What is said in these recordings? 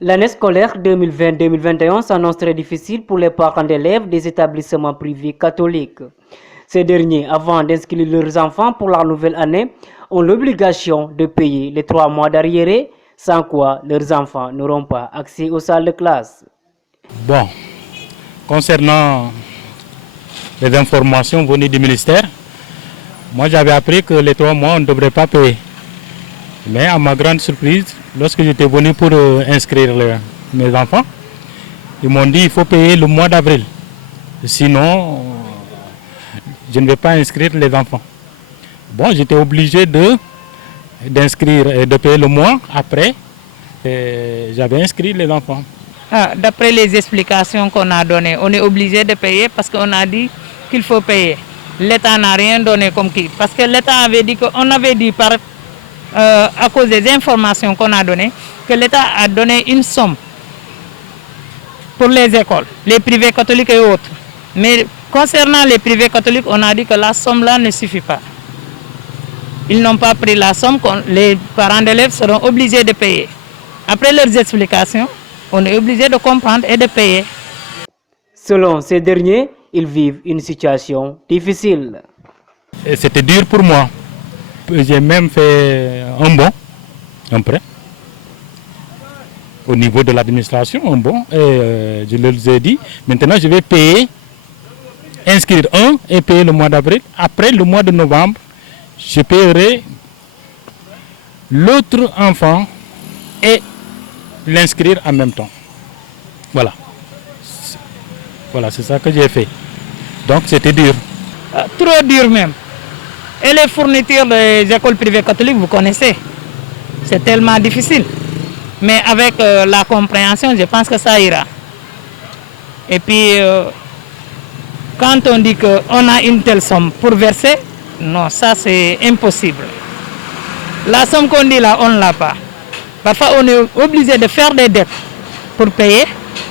L'année scolaire 2020-2021 s'annonce très difficile pour les parents d'élèves des établissements privés catholiques. Ces derniers, avant d'inscrire leurs enfants pour la nouvelle année, ont l'obligation de payer les 3 mois d'arriérés, sans quoi leurs enfants n'auront pas accès aux salles de classe. Bon, concernant les informations venues du ministère, moi j'avais appris que les 3 mois on ne devrait pas payer. Mais à ma grande surprise, lorsque j'étais venu pour inscrire mes enfants, ils m'ont dit qu'il faut payer le mois d'avril. Sinon, je ne vais pas inscrire les enfants. Bon, j'étais obligé d'inscrire et de payer le mois après. J'avais inscrit les enfants. D'après les explications qu'on a données, on est obligé de payer parce qu'on a dit qu'il faut payer. L'État n'a rien donné comme qui. Parce que l'État avait dit qu'on avait dit à cause des informations qu'on a données, que l'État a donné une somme pour les écoles, les privés catholiques et autres. Mais concernant les privés catholiques, on a dit que la somme-là ne suffit pas. Ils n'ont pas pris la somme, les parents d'élèves seront obligés de payer. Après leurs explications, on est obligé de comprendre et de payer. Selon ces derniers, ils vivent une situation difficile. C'était dur pour moi. J'ai même fait un prêt, au niveau de l'administration, un bon, et je leur ai dit, maintenant je vais payer, inscrire un et payer le mois d'avril. Après le mois de novembre, je paierai l'autre enfant et l'inscrire en même temps. Voilà. Voilà, c'est ça que j'ai fait. Donc c'était dur. Trop dur même. Et les fournitures des écoles privées catholiques, vous connaissez. C'est tellement difficile. Mais avec la compréhension, je pense que ça ira. Et puis, quand on dit qu'on a une telle somme pour verser, non, ça c'est impossible. La somme qu'on dit là, on ne l'a pas. Parfois, on est obligé de faire des dettes pour payer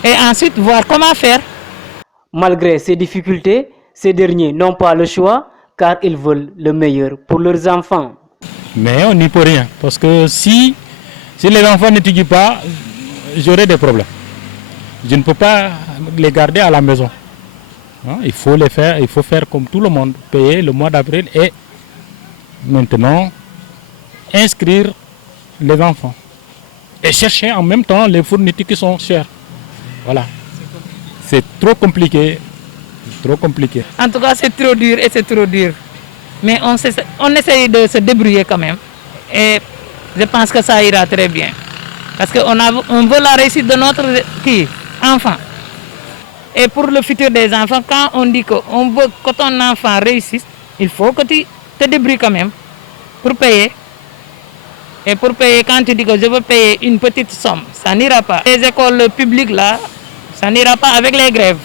et ensuite voir comment faire. Malgré ces difficultés, ces derniers n'ont pas le choix car ils veulent le meilleur pour leurs enfants. Mais on n'y peut rien parce que si les enfants n'étudient pas, j'aurai des problèmes. Je ne peux pas les garder à la maison. Il faut les faire, il faut faire comme tout le monde, payer le mois d'avril et maintenant inscrire les enfants. Et chercher en même temps les fournitures qui sont chères. Voilà. C'est trop compliqué. Trop compliqué. En tout cas, c'est trop dur et c'est trop dur. Mais on essaye de se débrouiller quand même. Et je pense que ça ira très bien. Parce qu'on veut la réussite de notre enfant. Et pour le futur des enfants, quand on dit qu'on veut que ton enfant réussisse, il faut que tu te débrouilles quand même pour payer. Et pour payer, quand tu dis que je veux payer une petite somme, ça n'ira pas. Les écoles publiques là, ça n'ira pas avec les grèves.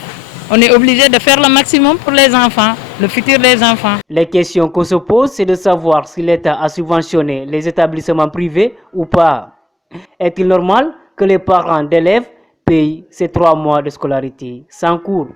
On est obligé de faire le maximum pour les enfants, le futur des enfants. Les questions qu'on se pose, c'est de savoir si l'État a subventionné les établissements privés ou pas. Est-il normal que les parents d'élèves payent ces 3 mois de scolarité sans cours?